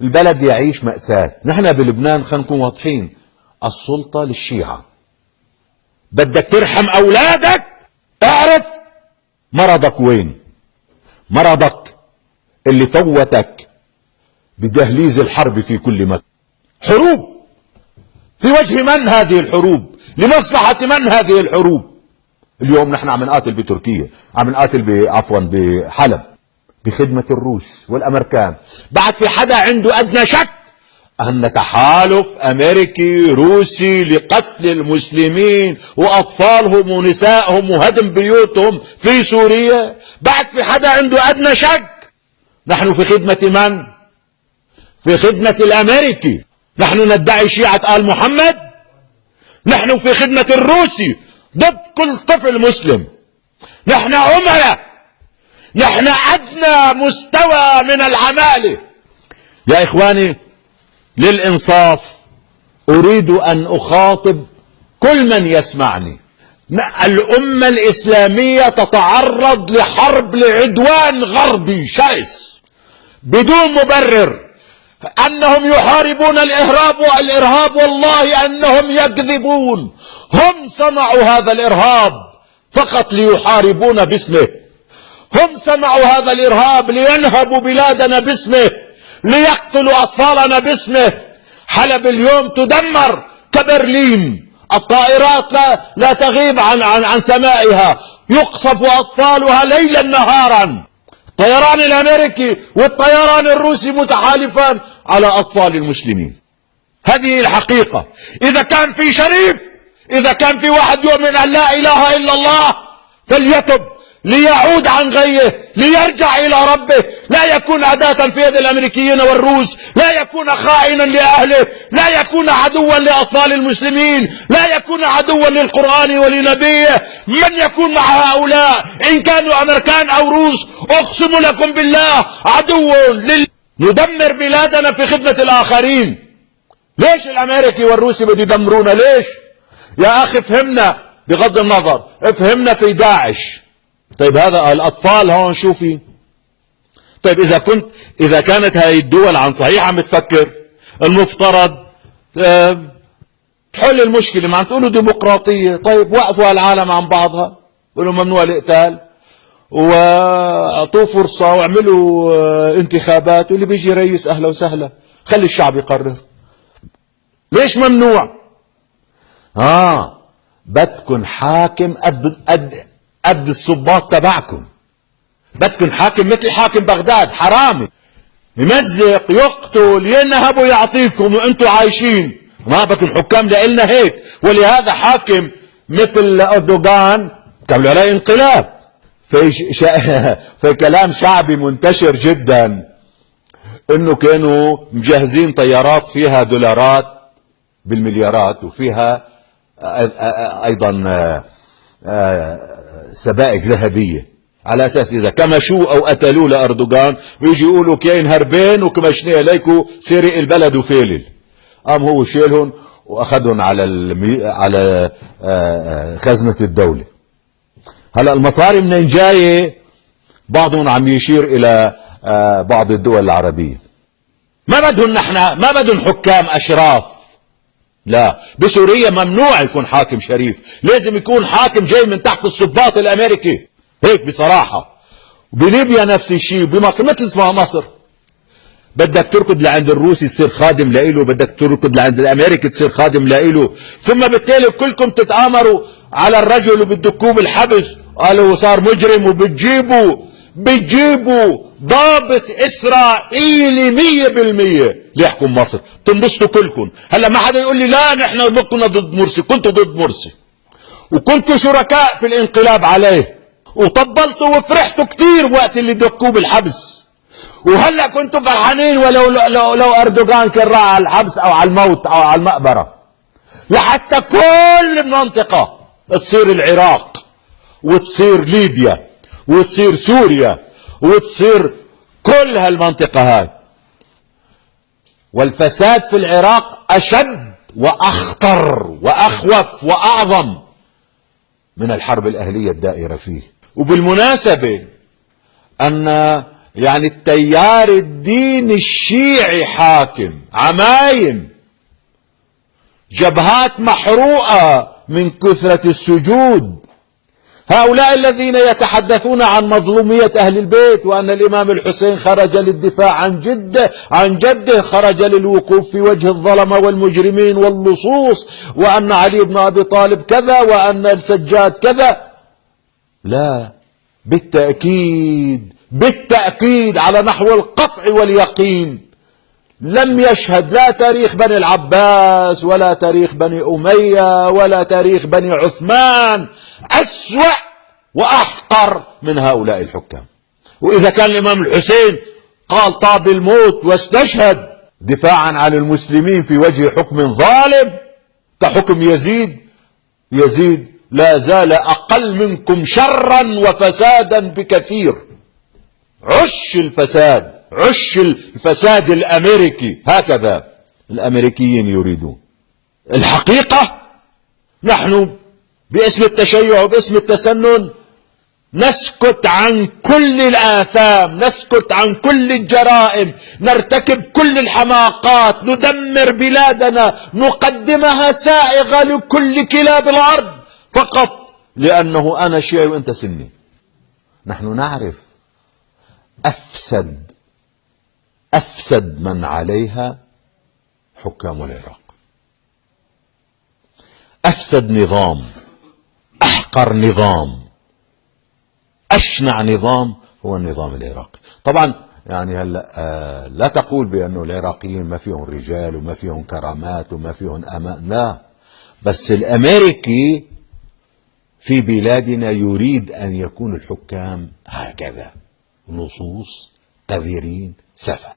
البلد يعيش مأساة. نحن بلبنان خلينا نكون واضحين، السلطة للشيعة. بدك ترحم أولادك، اعرف مرضك وين. مرضك اللي فوتك بدهليز الحرب في كل مكان. حروب في وجه من هذه الحروب؟ لمصلحة من هذه الحروب؟ اليوم نحن عم نقاتل بتركيا، عم نقاتل عفوا بحلب بخدمة الروس والأمريكان. بعد في حدا عنده أدنى شك أن تحالف أمريكي روسي لقتل المسلمين وأطفالهم ونسائهم وهدم بيوتهم في سوريا؟ بعد في حدا عنده أدنى شك؟ نحن في خدمة من؟ في خدمة الأمريكي. نحن ندعي شيعة آل محمد؟ نحن في خدمة الروسي ضد كل طفل مسلم. نحن عملاء، نحن أدنى مستوى من العمالة. يا إخواني، للإنصاف أريد أن أخاطب كل من يسمعني. الأمة الإسلامية تتعرض لحرب لعدوان غربي شرس بدون مبرر. أنهم يحاربون الإرهاب والله أنهم يكذبون. هم صنعوا هذا الإرهاب فقط ليحاربون باسمه. هم صنعوا هذا الإرهاب لينهبوا بلادنا باسمه، ليقتلوا أطفالنا باسمه. حلب اليوم تدمر كبرلين. الطائرات لا تغيب عن سمائها، يقصف أطفالها ليلا نهارا. الطيران الأمريكي والطيران الروسي متحالفان على أطفال المسلمين. هذه الحقيقة. إذا كان في شريف، إذا كان في واحد يؤمن أن لا إله إلا الله فليتب، ليعود عن غيه، ليرجع إلى ربه. لا يكون أداة في يد الأمريكيين والروس، لا يكون خائنا لأهله، لا يكون عدوا لأطفال المسلمين، لا يكون عدوا للقرآن ولنبيه. من يكون مع هؤلاء إن كانوا أمريكان أو روس أقسم لكم بالله عدو ندمر بلادنا في خدمة الآخرين. ليش الأمريكي والروسي بده يدمرونا؟ ليش؟ يا أخي فهمنا، بغض النظر فهمنا في داعش. طيب هذا الأطفال هون شو في؟ طيب إذا كانت هاي الدول عن صحيح عم تفكر، المفترض تحل المشكلة. ما عم تقولوا ديمقراطية، طيب وقفوا العالم عن بعضها، قولوا ممنوع القتال واعطوه فرصة واعملوا انتخابات، واللي بيجي رئيس أهلا وسهلا، خلي الشعب يقرر. ليش ممنوع؟ بدكن حاكم قد الصباط تبعكم. بدكن حاكم مثل حاكم بغداد، حرامي يمزق يقتل ينهب ويعطيكم وانتم عايشين. ما بدكم حكام لإلنا هيك. ولهذا حاكم مثل أردوغان تعملوا عليه انقلاب. في كلام شعبي منتشر جدا انه كانوا مجهزين طيارات فيها دولارات بالمليارات وفيها ايضا سبائك ذهبية، على اساس اذا كمشوا او قتلوا لاردوغان بيجي يقولوا كاين هربين وكمشنيه ليكو سرق البلد وفيلل. قام هو شيلهم واخذهم على خزنة الدولة. هلا المصاري منين جاية؟ بعضهم عم يشير الى بعض الدول العربية. ما بدهم حكام اشراف. لا، بسوريا ممنوع يكون حاكم شريف، لازم يكون حاكم جاي من تحت السباط الامريكي، هيك بصراحة. بليبيا نفس الشيء، بمصر مثل اسمها مصر. بدك تركض لعند الروسي تصير خادم لإله، بدك تركض لعند الامريكي تصير خادم لإله، ثم بالتالي كلكم تتآمروا على الرجل وبتدكوه بالحبس، قالوا صار مجرم، بتجيبوا ضابط اسرائيلي 100% ليحكم مصر، تنبسطوا كلكم. هلا ما حدا يقول لي لا نحن كنا ضد مرسي. كنتوا ضد مرسي وكنتوا شركاء في الانقلاب عليه، وطبلتوا وفرحتوا كتير وقت اللي دكوه بالحبس، وهلا كنتوا فرحانين ولو لو اردوغان كان راح على الحبس او على الموت او على المقبره، لحتى كل المنطقه تصير العراق وتصير ليبيا وتصير سوريا وتصير كل هالمنطقة هاي. والفساد في العراق أشد وأخطر وأخوف وأعظم من الحرب الأهلية الدائرة فيه. وبالمناسبة أن يعني التيار الديني الشيعي حاكم، عمايم، جبهات محروقة من كثرة السجود. هؤلاء الذين يتحدثون عن مظلومية أهل البيت، وأن الإمام الحسين خرج للدفاع عن جده خرج للوقوف في وجه الظلمة والمجرمين واللصوص، وأن علي بن أبي طالب كذا، وأن السجاد كذا. لا، بالتأكيد على نحو القطع واليقين لم يشهد لا تاريخ بني العباس ولا تاريخ بني أمية ولا تاريخ بني عثمان أسوأ وأحقر من هؤلاء الحكام. وإذا كان الإمام الحسين قال طاب الموت واستشهد دفاعا عن المسلمين في وجه حكم ظالم كحكم يزيد لا زال أقل منكم شرا وفسادا بكثير. عش الفساد الأمريكي، هكذا الأمريكيين يريدون. الحقيقة نحن باسم التشيع وباسم التسنن نسكت عن كل الآثام، نسكت عن كل الجرائم، نرتكب كل الحماقات، ندمر بلادنا، نقدمها سائغة لكل كلاب الأرض فقط لأنه أنا شيعي وأنت سني. نحن نعرف أفسد من عليها حكام العراق. أفسد نظام، أحقر نظام، أشنع نظام هو النظام العراقي. طبعا يعني هلا لا تقول بأنه العراقيين ما فيهم رجال وما فيهم كرامات وما فيهم أمان، لا، بس الأمريكي في بلادنا يريد أن يكون الحكام هكذا، لصوص، قذرين، سفه.